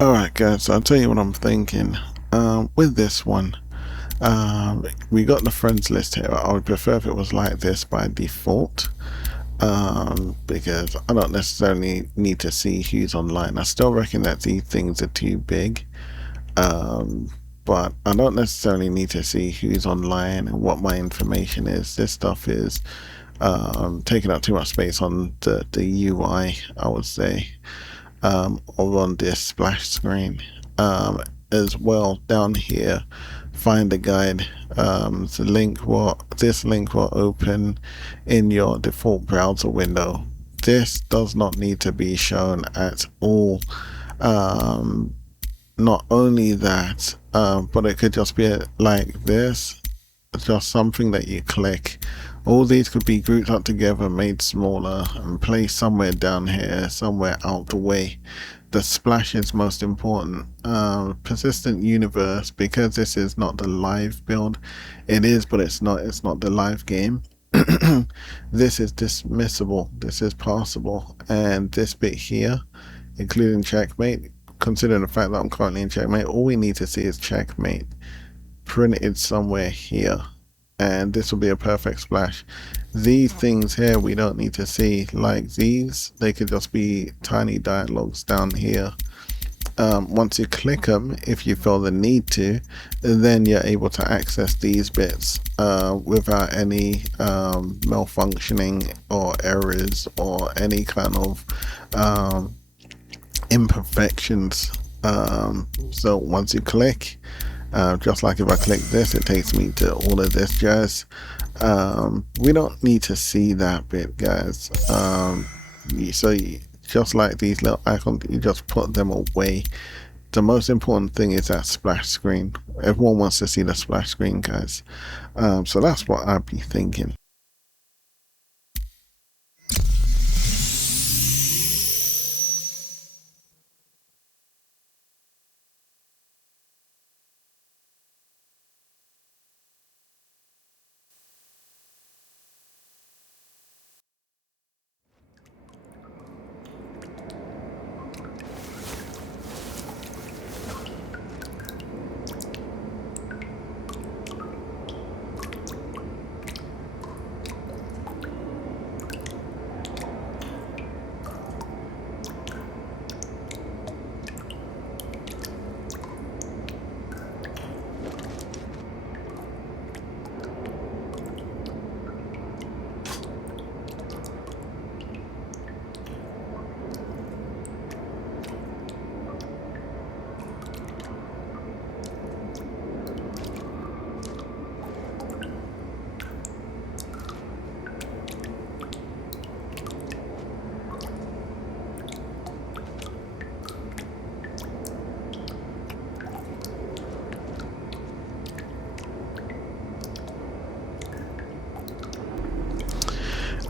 Alright guys, so I'll tell you what I'm thinking. With this one, we got the friends list here. I would prefer if it was like this by default, because I don't necessarily need to see who's online. I still reckon that these things are too big, but I don't necessarily need to see who's online and what my information is. This stuff is taking up too much space on the UI, I would say, or on this splash screen. As well, down here, find a guide. This link will open in your default browser window. This does not need to be shown at all. Not only that, but it could just be like this. It's just something that you click. All these could be grouped up together, made smaller, and placed somewhere down here, somewhere out the way. The splash is most important. Persistent universe, because this is not the live build. It is, but it's not the live game. This is dismissible, this is passable, and this bit here, including checkmate, considering the fact that I'm currently in checkmate, all we need to see is checkmate printed somewhere here, and this will be a perfect splash. These things here we don't need to see, like these, they could just be tiny dialogues down here. Once you click them, if you feel the need to, then you're able to access these bits without any malfunctioning or errors or any kind of imperfections. So once you click, just like if I click this, it takes me to all of this jazz. We don't need to see that bit, guys. Just like these little icons, you just put them away. The most important thing is that splash screen. Everyone wants to see the splash screen, guys. So that's what I'd be thinking.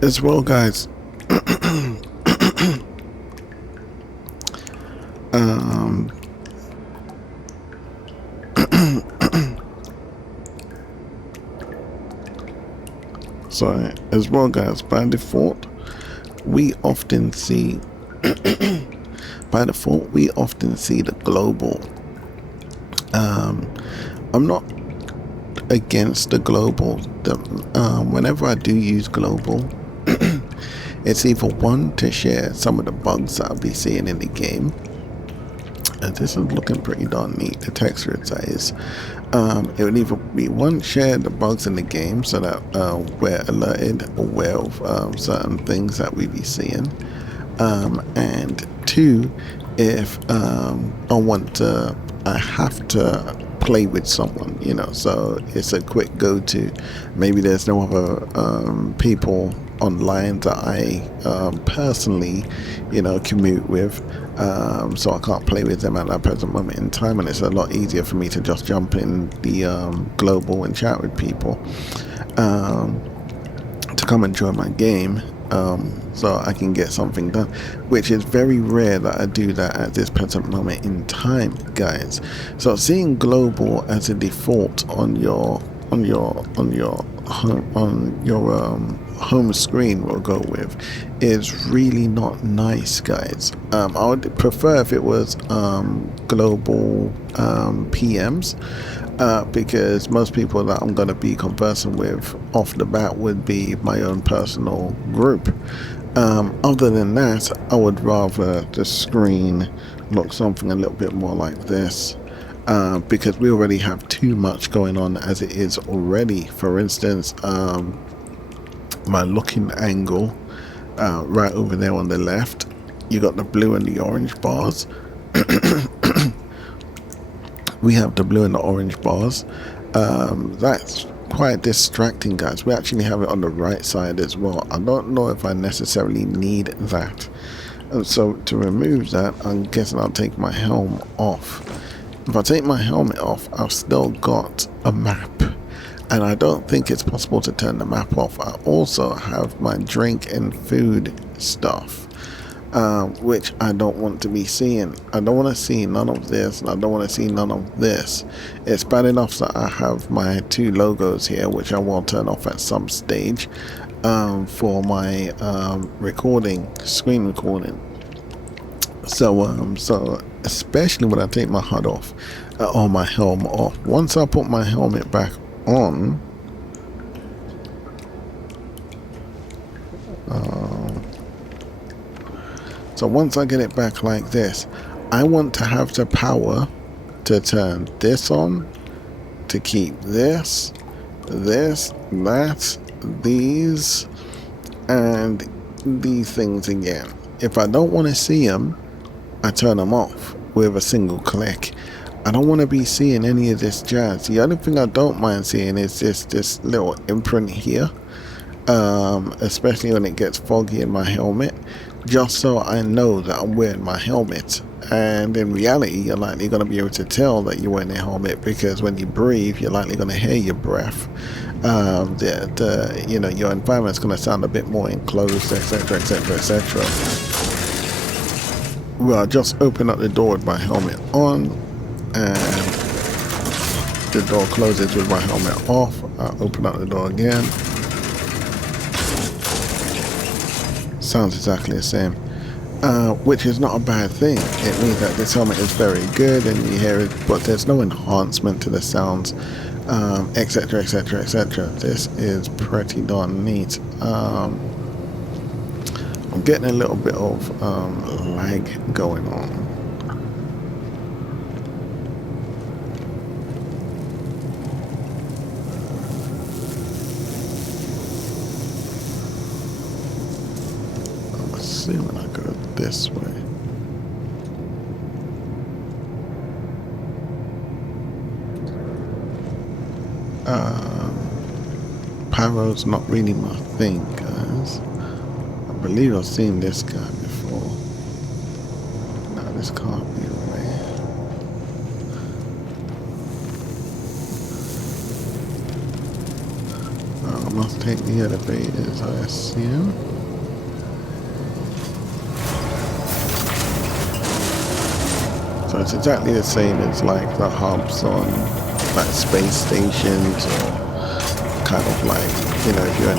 As well, guys, sorry, as well, guys, by default we often see the global. I'm not against the global. Whenever I do use global, it's either one, to share some of the bugs that I'll be seeing in the game, and this is looking pretty darn neat, the texture that is. It would either be one, share the bugs in the game so that we're alerted, aware of certain things that we be seeing, and two, if I have to play with someone, so it's a quick go-to. Maybe there's no other people online that I personally commute with, so I can't play with them at that present moment in time, and it's a lot easier for me to just jump in the global and chat with people to come and join my game, so I can get something done, which is very rare that I do that at this present moment in time, guys. So seeing global as a default on your home screen will go with is really not nice, guys. I would prefer if it was global PMs, because most people that I'm going to be conversing with off the bat would be my own personal group. Other than that, I would rather the screen look something a little bit more like this, because we already have too much going on as it is already. For instance, my looking angle, right over there on the left, you got the blue and the orange bars. We have the blue and the orange bars. That's quite distracting, guys. We actually have it on the right side as well. I don't know if I necessarily need that. And so to remove that, I'm guessing I'll take my helm off. If I take my helmet off, I've still got a map. And I don't think it's possible to turn the map off. I also have my drink and food stuff, which I don't want to be seeing. I don't want to see none of this, and I don't want to see none of this. It's bad enough that I have my two logos here, which I will turn off at some stage, for my recording, screen recording. So especially when I take my HUD off, or my helm off. Once I put my helmet back on, so once I get it back like this, I want to have the power to turn this on, to keep this, that, these, and these things again. If I don't want to see them, I turn them off with a single click. I don't want to be seeing any of this jazz. The only thing I don't mind seeing is this little imprint here, especially when it gets foggy in my helmet, just so I know that I'm wearing my helmet. And in reality, you're likely going to be able to tell that you're wearing a helmet, because when you breathe, you're likely going to hear your breath. You know, your environment's going to sound a bit more enclosed, etc, etc, etc. Well, I'll just open up the door with my helmet on, and the door closes with my helmet off. I'll open up the door again. Sounds exactly the same, which is not a bad thing. It means that this helmet is very good and you hear it, but there's no enhancement to the sounds, etc, etc, etc. This is pretty darn neat. I'm getting a little bit of lag going on. I'm assuming I go this way. Pyro's not really my thing, guys. I believe I've seen this guy before. No, this can't be right. I must take the elevators, I assume. So it's exactly the same as like the hubs on like space stations, or kind of like, you know, if you're an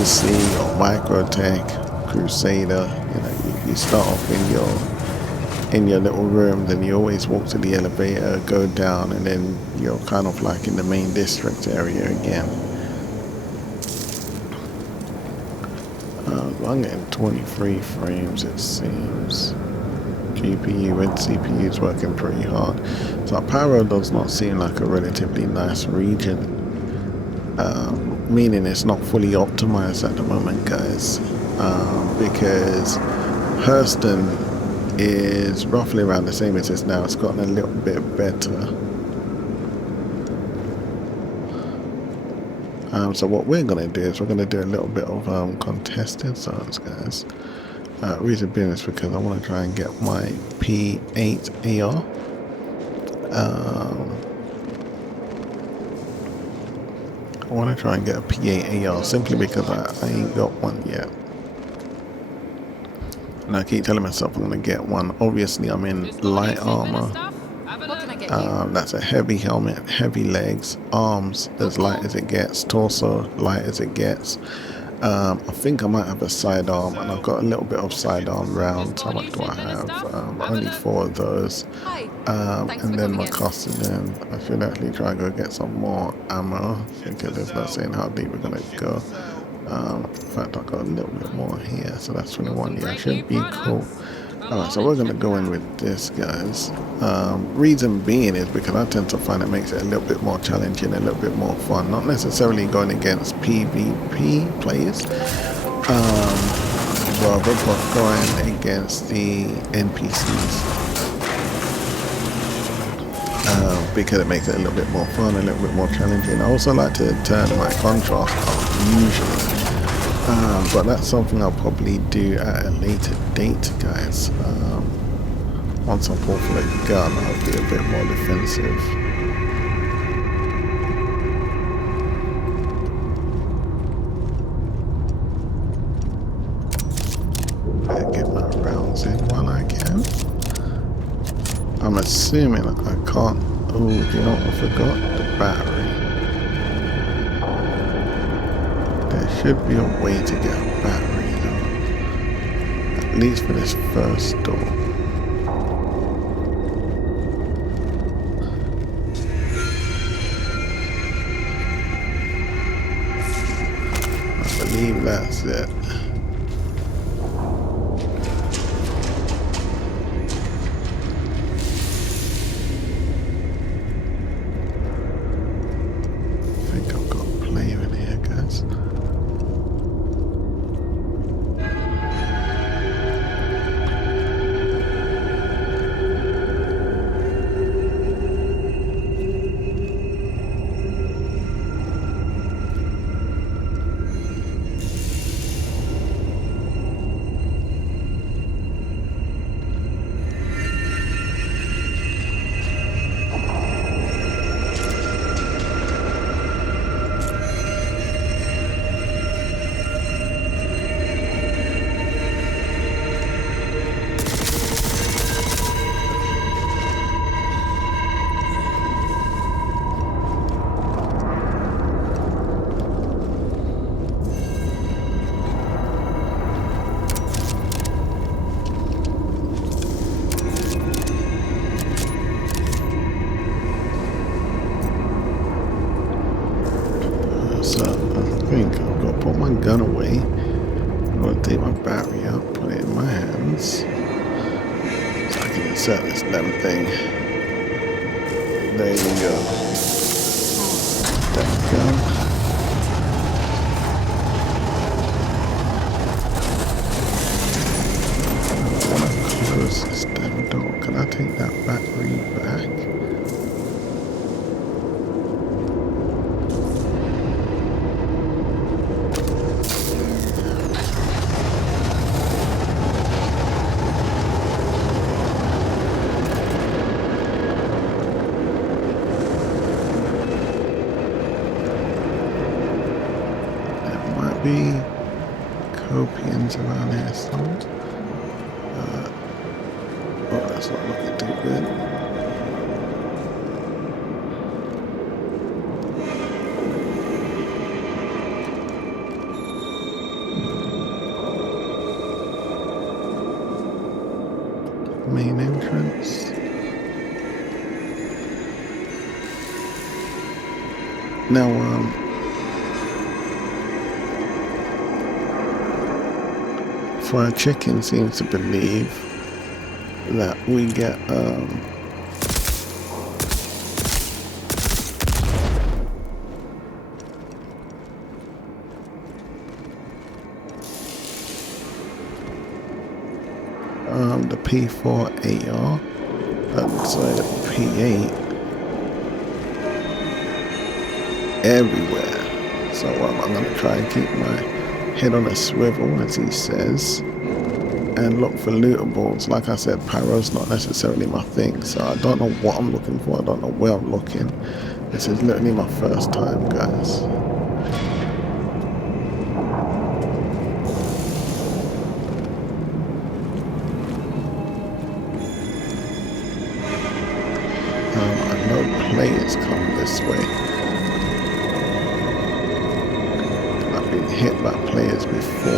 AC or Microtech, Crusader, you know, you start off in your little room, then you always walk to the elevator, go down, and then you're kind of like in the main district area again. I'm getting 23 frames, it seems. GPU and CPU is working pretty hard. So Pyro does not seem like a relatively nice region, meaning it's not fully optimized at the moment, guys, because Hurston is roughly around the same as it's now. It's gotten a little bit better. So what we're going to do is we're going to do a little bit of contested zones, guys. Reason being is because I want to try and get my P8 AR. I want to try and get a P8 AR simply because I ain't got one yet. And I keep telling myself I'm going to get one. Obviously I'm in light armor. That's a heavy helmet, heavy legs, arms as light as it gets, torso light as it gets. I think I might have a sidearm, and I've got a little bit of sidearm rounds. How much do I have? Only 4 of those. And then my costume. I should actually try and go get some more ammo, because there's no saying how deep we're gonna go. In fact, I got a little bit more here, so that's 21. Yeah, should be cool. Alright, so we're gonna go in with this, guys. Reason being is because I tend to find it makes it a little bit more challenging, a little bit more fun. Not necessarily going against PvP players, rather, but going against the NPCs. Because it makes it a little bit more fun, a little bit more challenging. I also like to turn my contrast up usually, but that's something I'll probably do at a later date, guys. Once I pull for the gun, I'll be a bit more defensive. Better get my rounds in while I can. I'm assuming I can't. Oh, do you know what I forgot? The battery. There should be a way to get a battery though. At least for this first door. I believe that's it. Gun away. I'm going to take my battery out, put it in my hands, so I can insert this damn thing. There you go. That gun. I want to close this damn door. Can I take that battery back? Copians around here somewhere. Oh, that's not looking too good. Main entrance. Now, fried chicken seems to believe that we get the P4 AR, sorry, the P8 everywhere. So I'm going to try and keep my head on a swivel, as he says, and look for lootables. Like I said, pyro's not necessarily my thing, so I don't know what I'm looking for. I don't know where I'm looking. This is literally my first time, guys. players come this way. I've been hit by players before.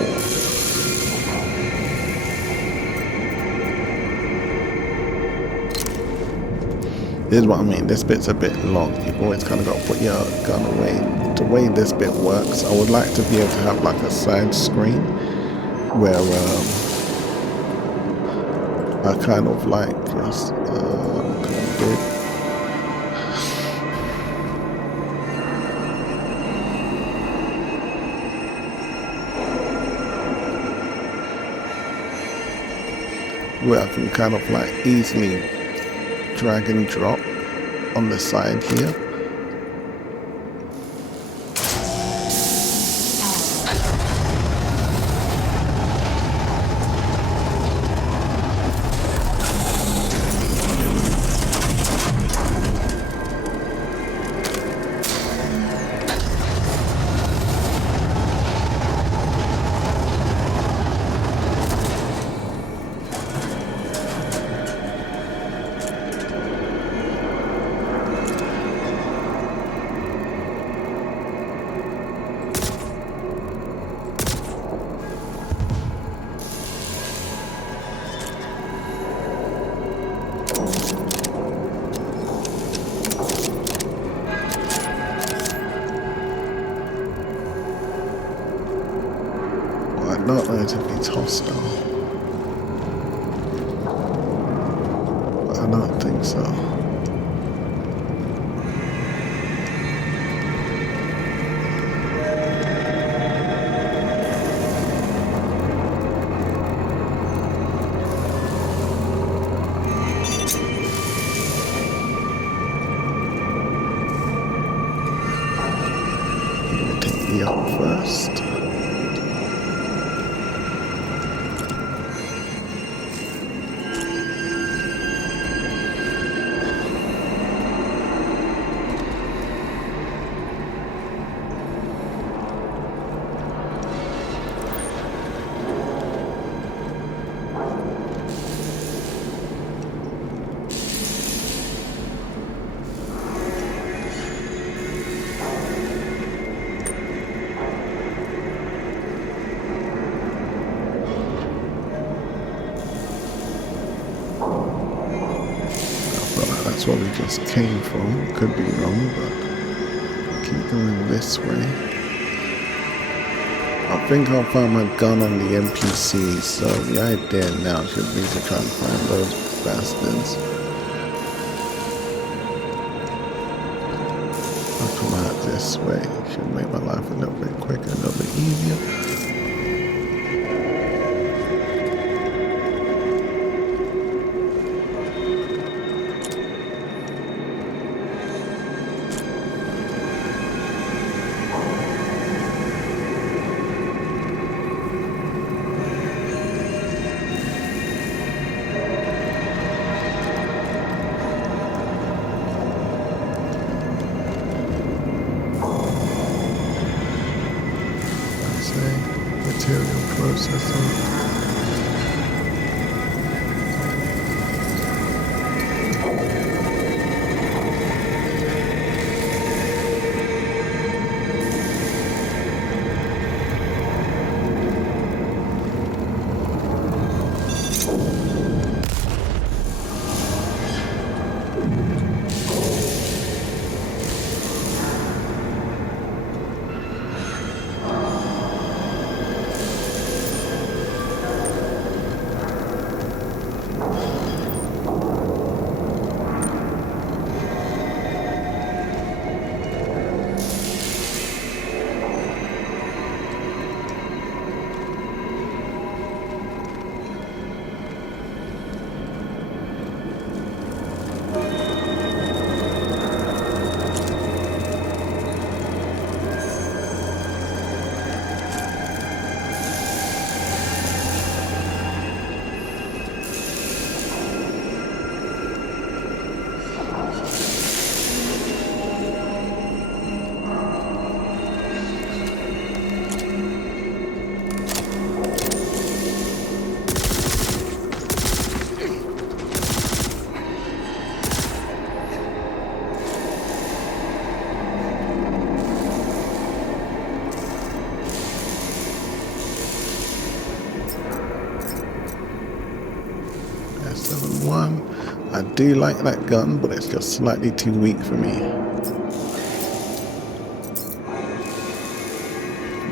This is what I mean, this bit's a bit long. You've always kind of got to put your gun away. The way this bit works, I would like to be able to have like a side screen where I kind of like just, come on, dude. Where I can kind of like easily drag and drop on the side here. I don't know if it's hostile. But I don't think so. Let me take the up first. That's where we just came from. Could be wrong, but keep going this way. I think I'll find my gun on the NPC, so the idea now should be to try and find those bastards. I'll come out this way. Should make my life a little bit quicker, a little bit easier. Material processing. do like that gun, but it's just slightly too weak for me.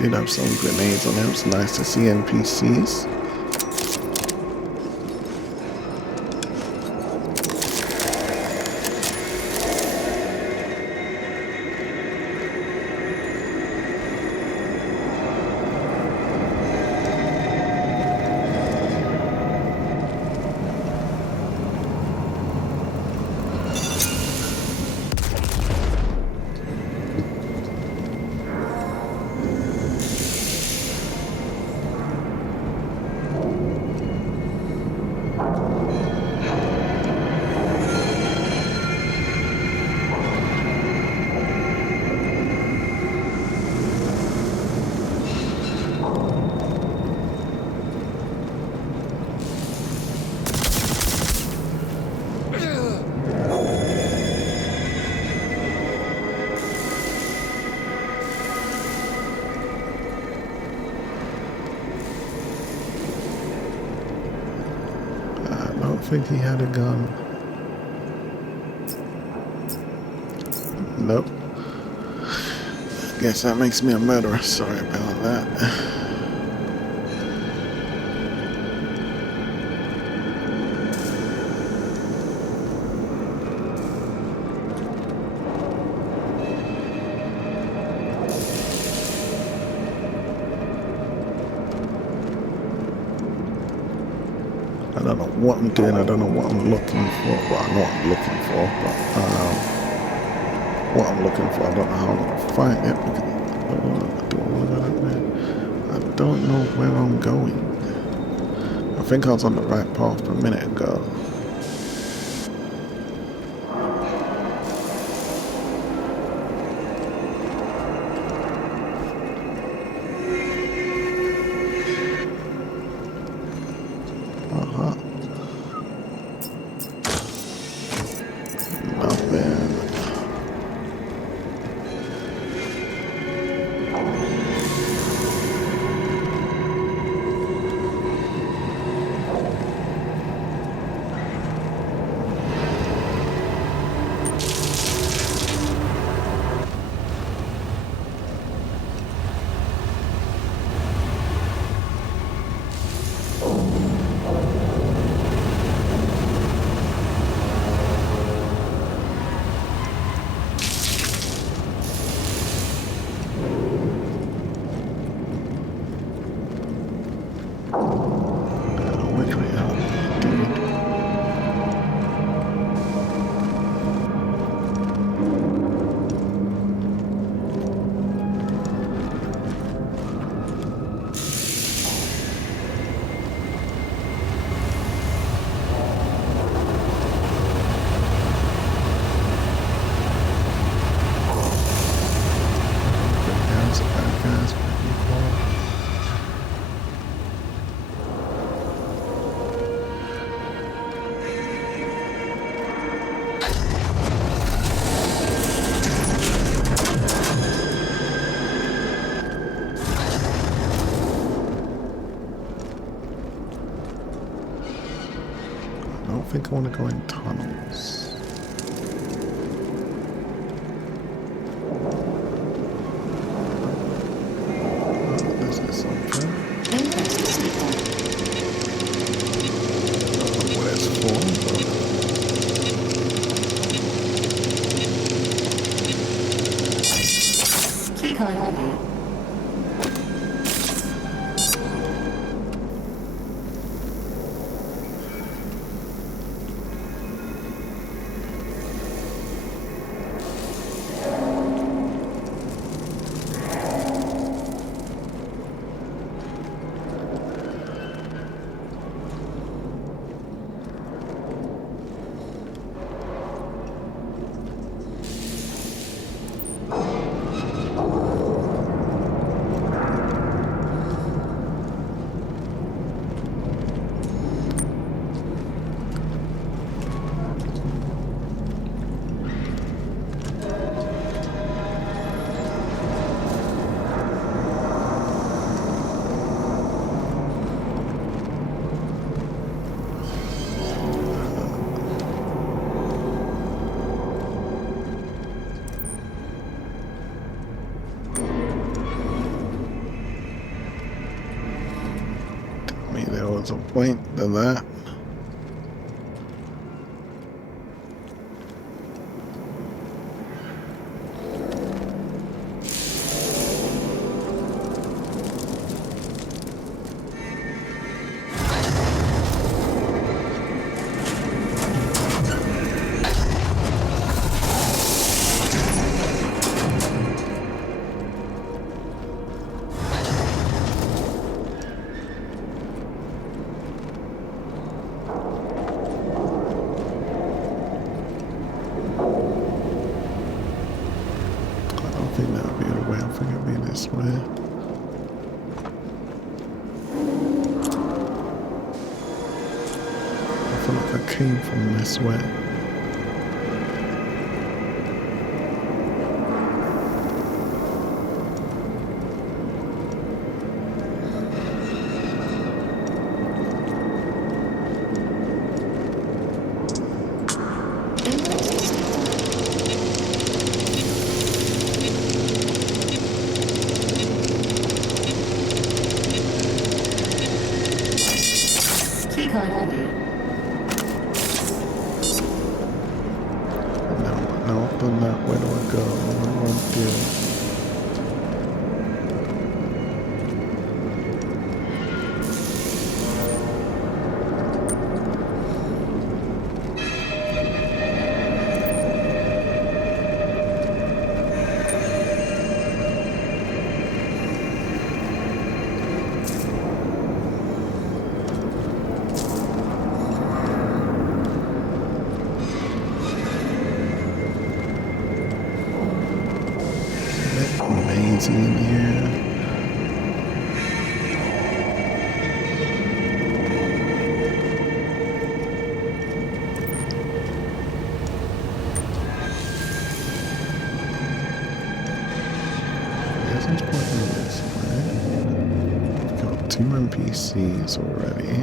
Did have some grenades on there. It's nice to see NPCs. I think he had a gun. Nope. Guess that makes me a murderer. Sorry about that. I don't know what I'm doing, I don't know what I'm looking for. Well, I know what I'm looking for, but what I'm looking for, I don't know how I'm going to find it. I don't know where I'm going. I think I was on the right path a minute ago. I think I want to go in tunnels. Oh, this is something. I don't know what it's for, but... Decode. was a point to that. I think that would be the way. I think it'd be this way. I feel like I came from this way. No, I've done that. Where do I go? I won't do. Amazing in here. There's no point in this, right? We've got 2 NPCs already.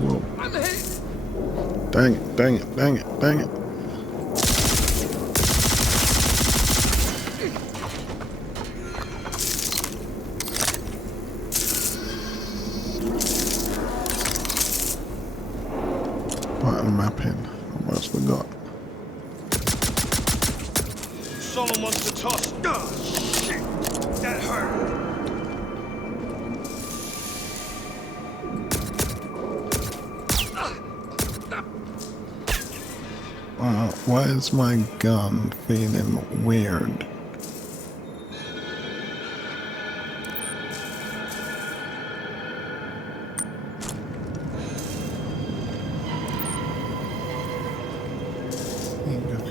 Whoa. Dang it, dang it, dang it, dang it. Button mapping. Almost forgot. Someone wants to toss. Oh, shit. That hurt. Why is my gun feeling weird?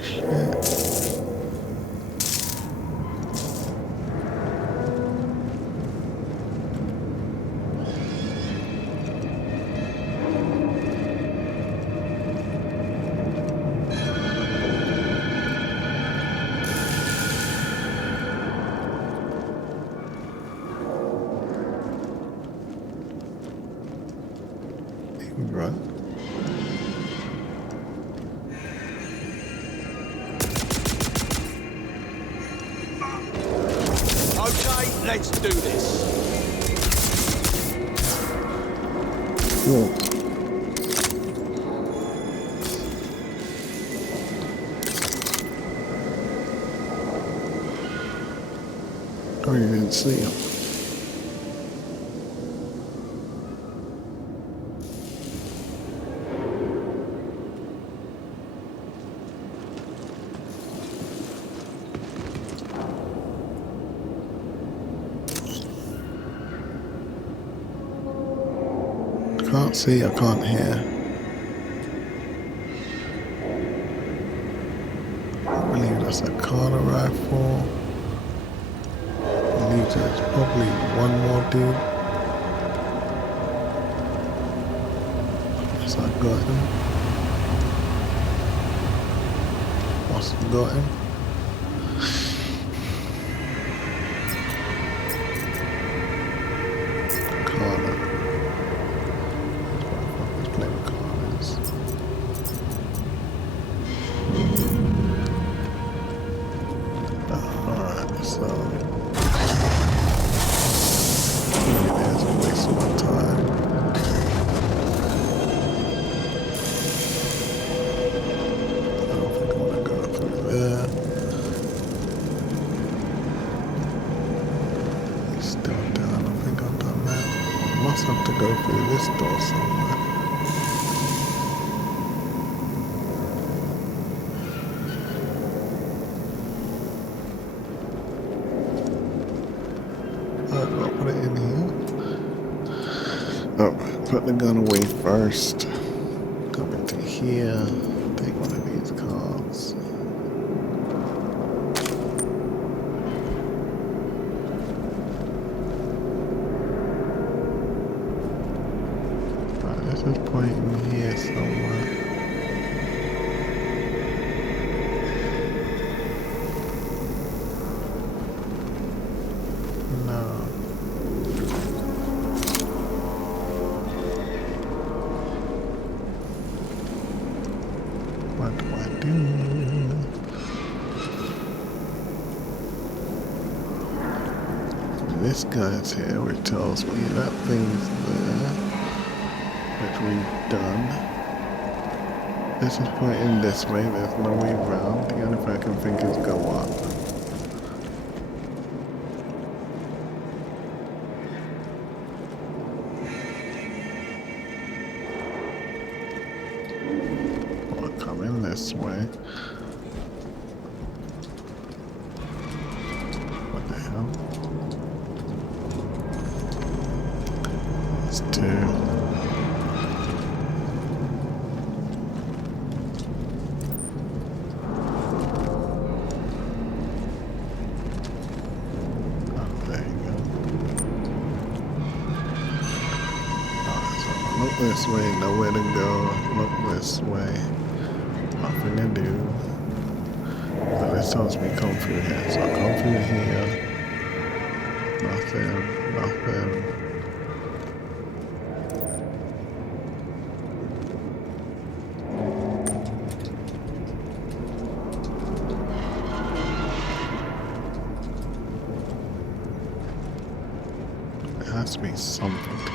Shit. Run. Okay, let's do this. Whoa. Oh, you didn't see him. Can't see, I can't hear. I believe that's a Carter rifle. believe there's probably one more dude. Yes, I got him. Must have got him. Carla. These motherfuckers play with Carlas. Alright, so there's a waste of my time. I don't think I want to go through there. He's still down. I think I've done that. I must have to go through this door somewhere. I'll put it in here. Alright, put the gun away first. Come into here. Take one of these cards. Right, this is pointing here somewhere. No. What do I do? This guy's here, which tells me that thing's there, which we've done. This is pointing this way, there's no way around. The only thing I can think is go up. Or come in this way. What the hell? It's two. Look this way, nowhere to go. Look this way, nothing to do. But this tells me come through here, so I come through here. Nothing, nothing. There has to be something to do.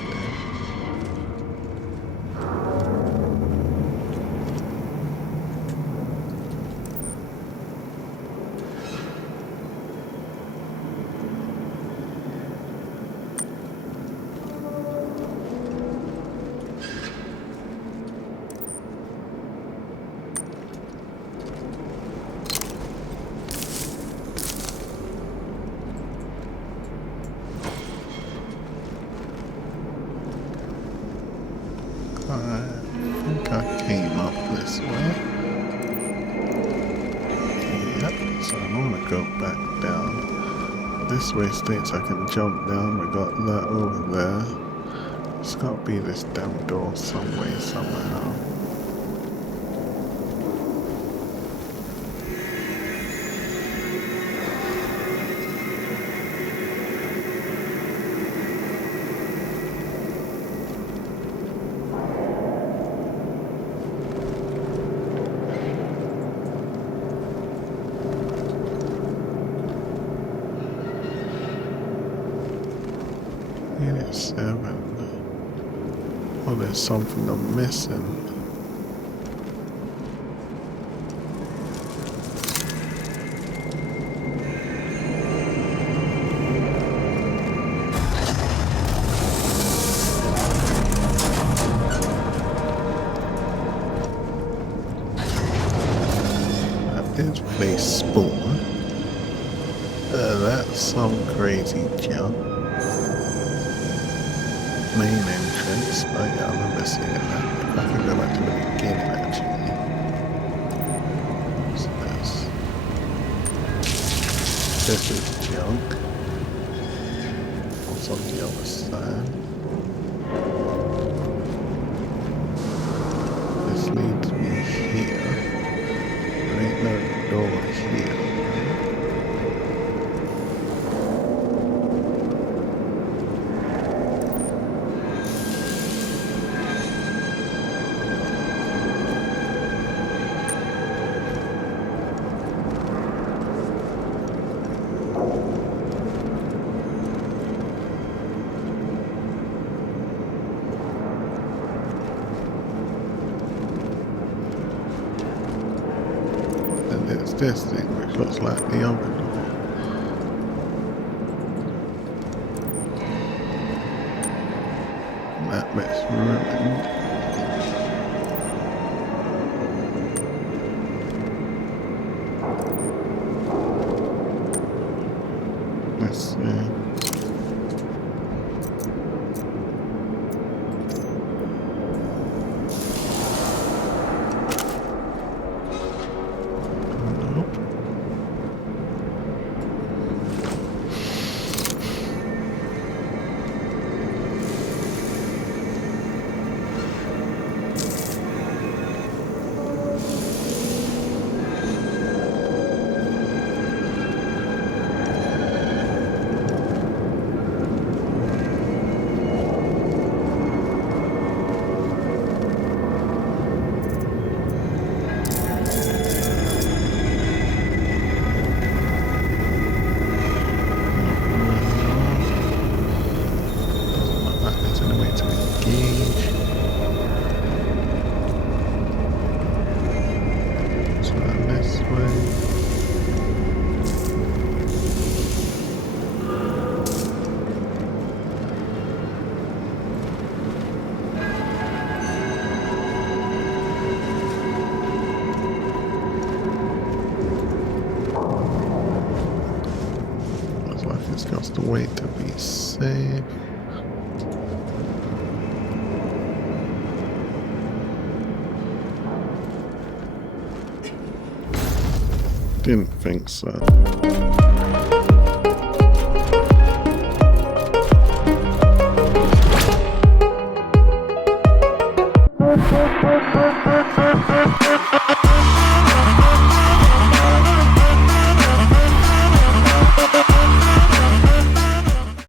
I think I came up this way. Yep, so I'm gonna go back down. This way states I can jump down. We got that over there. It's gotta be this damn door some way, somehow. Unit 7. Oh, there's something I'm missing. That is place spawn. That's some crazy junk. Main entrance. Oh yeah, I remember seeing that. If I can go back to the beginning actually. What's this? This is junk. other side. This leads me here. There ain't no door here. It's this thing which looks like the other door. That bit's ruined. Let's see. It's just a way to be safe. Didn't think so.